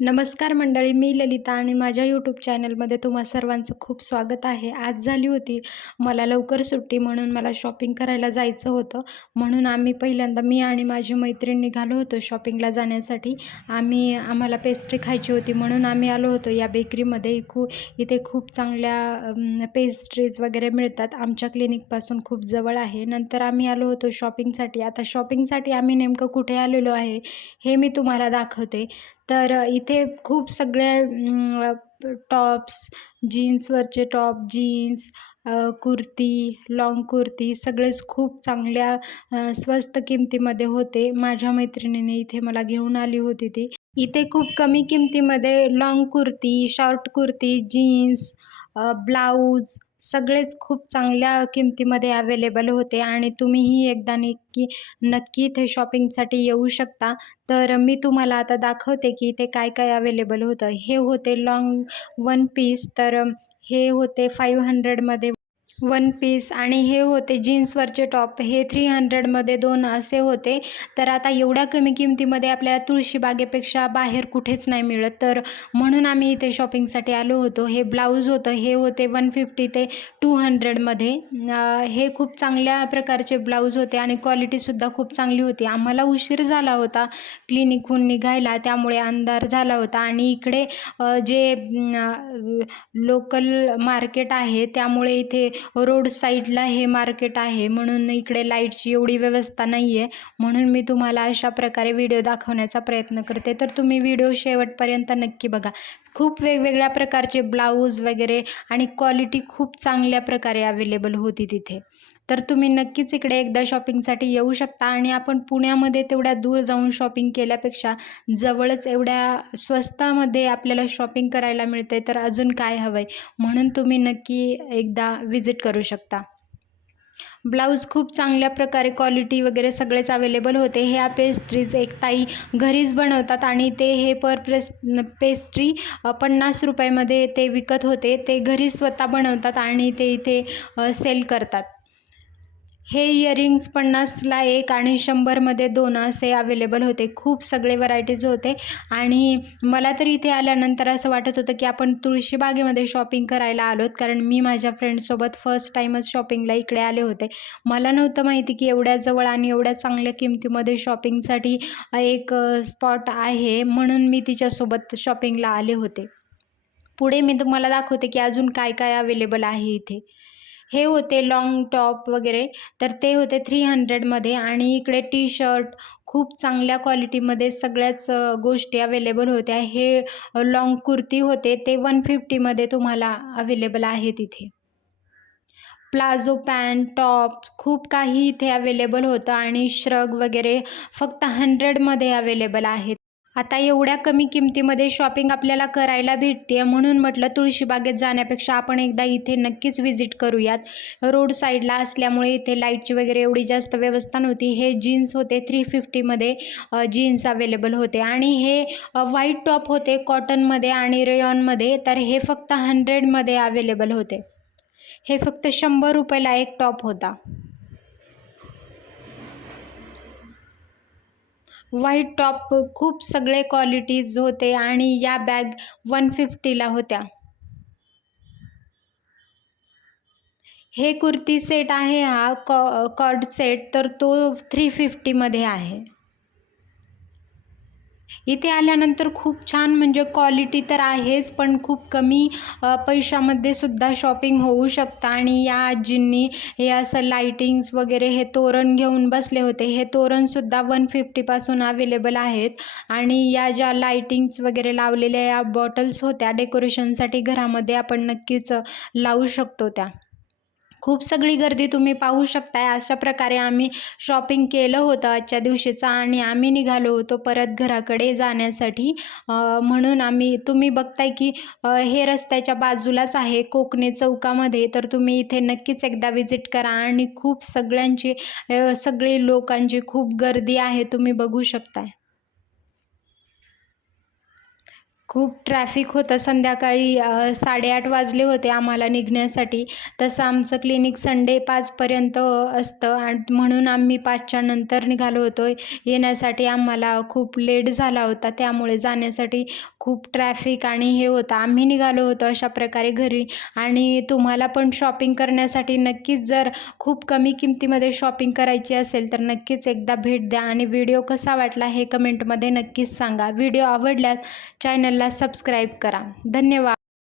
नमस्कार मंडळी मी ललिता आणि माझ्या यूट्यूब चॅनलमध्ये तुम्हा सर्वांचं खूप स्वागत आहे. आज झाली होती मला लवकर सुट्टी म्हणून मला शॉपिंग करायला जायचं होतं. म्हणून आम्ही पहिल्यांदा मी आणि माझी मैत्रीण निघालो होतो शॉपिंगला जाण्यासाठी. आम्ही आम्हाला पेस्ट्री खायची होती म्हणून आम्ही आलो होतो. या बेकरीमध्ये खूप इथे खूप चांगल्या पेस्ट्रीज वगैरे मिळतात. आमच्या क्लिनिकपासून खूप जवळ आहे. नंतर आम्ही आलो होतो शॉपिंगसाठी आता शॉपिंगसाठी आम्ही नेमकं कुठे आलेलो आहे हे मी तुम्हाला दाखवते. तर इथे खूप सगळे tops जीन्सवरचे top jeans kurti long kurti सगळेच खूप चांगल्या स्वस्त किमतीमध्ये होते. माझ्या मैत्रिणीने इथे मला घेऊन आली होती ती. इथे खूप कमी किमतीमध्ये long kurti short kurti jeans blouse सगळेच खूप चांगल्या किमतीमध्ये अवेलेबल होते आणि तुम्हीही एकदा नक्की नक्की इथे शॉपिंगसाठी येऊ शकता. तर मी तुम्हाला आता दाखवते की इथे काय काय अवेलेबल होतं. हे होते लाँग वन पीस तर हे होते फाईव्ह हंड्रेडमध्ये वन पीस आणि हे होते जीन्सवरचे टॉप. हे थ्री हंड्रेडमध्ये दोन असे होते. तर आता एवढ्या कमी किमतीमध्ये आपल्याला तुळशीबागेपेक्षा बाहेर कुठेच नाही मिळत. तर म्हणून आम्ही इथे शॉपिंगसाठी आलो होतो. हे ब्लाऊज होतं. हे होते वन फिफ्टी ते टू हंड्रेडमध्ये हे खूप चांगल्या प्रकारचे ब्लाऊज होते आणि क्वालिटीसुद्धा खूप चांगली होती. आम्हाला उशीर झाला होता क्लिनिकहून निघायला. त्यामुळे अंधार झाला होता. आणि इकडे जे लोकल मार्केट आहे त्यामुळे इथे रोड साईडला हे मार्केट आहे. म्हणून इकडे लाईटची एवढी व्यवस्था नाही आहे म्हणून मी तुम्हाला अशा प्रकारे व्हिडिओ दाखवण्याचा प्रयत्न करते. तर तुम्ही व्हिडिओ शेवटपर्यंत नक्की बघा. खूप वेगवेगळ्या प्रकारचे ब्लाऊज वगैरे आणि क्वालिटी खूप चांगल्या प्रकारे अवेलेबल होती तिथे. तर तुम्ही नक्कीच इकडे एकदा शॉपिंगसाठी येऊ शकता आणि आपण पुण्यामध्ये तेवढ्या दूर जाऊन शॉपिंग केल्यापेक्षा जवळच एवढ्या स्वस्तामध्ये आपल्याला शॉपिंग करायला मिळते तर अजून काय हवं आहे म्हणून तुम्ही नक्की एकदा व्हिजिट करू शकता. ब्लाऊज खूप चांगल्या प्रकारे क्वालिटी वगैरे सगळेच अवेलेबल होते. ह्या पेस्ट्रीज एक ताई घरीच बनवतात आणि ते हे पर प्रेस पेस्ट्री पन्नास रुपयामध्ये ते विकत होते. ते घरी स्वतः बनवतात आणि ते इथे सेल करतात. हे इयरिंग्स पन्नासला एक आणि शंभरमध्ये दोन असे अवेलेबल होते. खूप सगळे व्हरायटीज होते. आणि मला तर इथे आल्यानंतर असं वाटत होतं की आपण तुळशीबागेमध्ये शॉपिंग करायला आलोत. कारण मी माझ्या फ्रेंडसोबत फर्स्ट टाईमच शॉपिंगला इकडे आले होते. मला नव्हतं माहिती की एवढ्या जवळ आणि एवढ्या चांगल्या किमतीमध्ये शॉपिंगसाठी एक स्पॉट आहे. म्हणून मी तिच्यासोबत शॉपिंगला आले होते. पुढे मी तुम्हाला दाखवते की अजून काय काय अवेलेबल आहे इथे. हे होते लाँग टॉप वगैरे. तर ते होते थ्री हंड्रेडमध्ये आणि इकडे टी शर्ट खूप चांगल्या क्वालिटीमध्ये सगळ्याच गोष्टी अवेलेबल होत्या. हे लाँग कुर्ती होते ते वन फिफ्टीमध्ये तुम्हाला अवेलेबल आहे तिथे. प्लाझो पॅन्ट टॉप खूप काही इथे अवेलेबल होतं आणि श्रग वगैरे फक्त हंड्रेडमध्ये अवेलेबल आहेत. आता एवढ्या कमी किमतीमध्ये शॉपिंग आपल्याला करायला भेटते म्हणून म्हटलं तुळशीबागेत जाण्यापेक्षा आपण एकदा इथे नक्कीच व्हिजिट करूयात. रोड साईडला असल्यामुळे इथे लाईटची वगैरे एवढी जास्त व्यवस्था नव्हती. हे जीन्स होते थ्री फिफ्टीमध्ये जीन्स अवेलेबल होते. आणि हे व्हाईट टॉप होते कॉटनमध्ये आणि रेयॉनमध्ये तर हे फक्त हंड्रेडमध्ये अवेलेबल होते. हे फक्त शंभर रुपयाला एक टॉप होता. व्हाईट टॉप खूप सगळे क्वालिटीज होते आणि या बॅग वन फिफ्टीला होत्या. हे कुर्ती सेट आहे हा कॉ कॉर्ड सेट तर तो थ्री फिफ्टीमध्ये आहे. इथे आल्यानंतर खूप छान म्हणजे क्वालिटी तर आहेच पण खूप कमी पैशामध्ये सुद्धा शॉपिंग होऊ शकतं. आणि या आजींनी हे असं लाईटिंग्स वगैरे हे तोरण घेऊन बसले होते. हे तोरणसुद्धा वन फिफ्टीपासून अवेलेबल आहेत. आणि या ज्या लाईटिंग्स वगैरे लावलेल्या या बॉटल्स होत्या डेकोरेशनसाठी घरामध्ये आपण नक्कीच लावू शकतो त्या. खूप सगळी गर्दी तुम्ही पाहू शकताय. अशा प्रकारे आम्ही शॉपिंग केलं होतं आजच्या दिवशीचं आणि आम्ही निघालो होतो परत घराकडे जाण्यासाठी. म्हणून आम्ही तुम्ही बघताय की हे रस्त्याच्या बाजूलाच आहे कोकणे चौकामध्ये. तर तुम्ही इथे नक्कीच एकदा विजिट करा आणि खूप सगळ्यांची सगळे लोकांची खूप गर्दी आहे तुम्ही बघू शकताय. खूप ट्रॅफिक होतं. संध्याकाळी साडेआठ वाजले होते आम्हाला निघण्यासाठी. तसं आमचं क्लिनिक संडे पाचपर्यंत असतं. आणि म्हणून आम्ही पाचच्या नंतर निघालो होतो. येण्यासाठी आम्हाला खूप लेट झाला होता. त्यामुळे जाण्यासाठी खूप ट्रॅफिक आणि हे होतं. आम्ही निघालो होतो अशा प्रकारे घरी. आणि तुम्हाला पण शॉपिंग करण्यासाठी नक्कीच जर खूप कमी किमतीमध्ये शॉपिंग करायची असेल तर नक्कीच एकदा भेट द्या. आणि व्हिडिओ कसा वाटला हे कमेंटमध्ये नक्कीच सांगा. व्हिडिओ आवडल्यास चॅनलला सबस्क्राईब करा. धन्यवाद.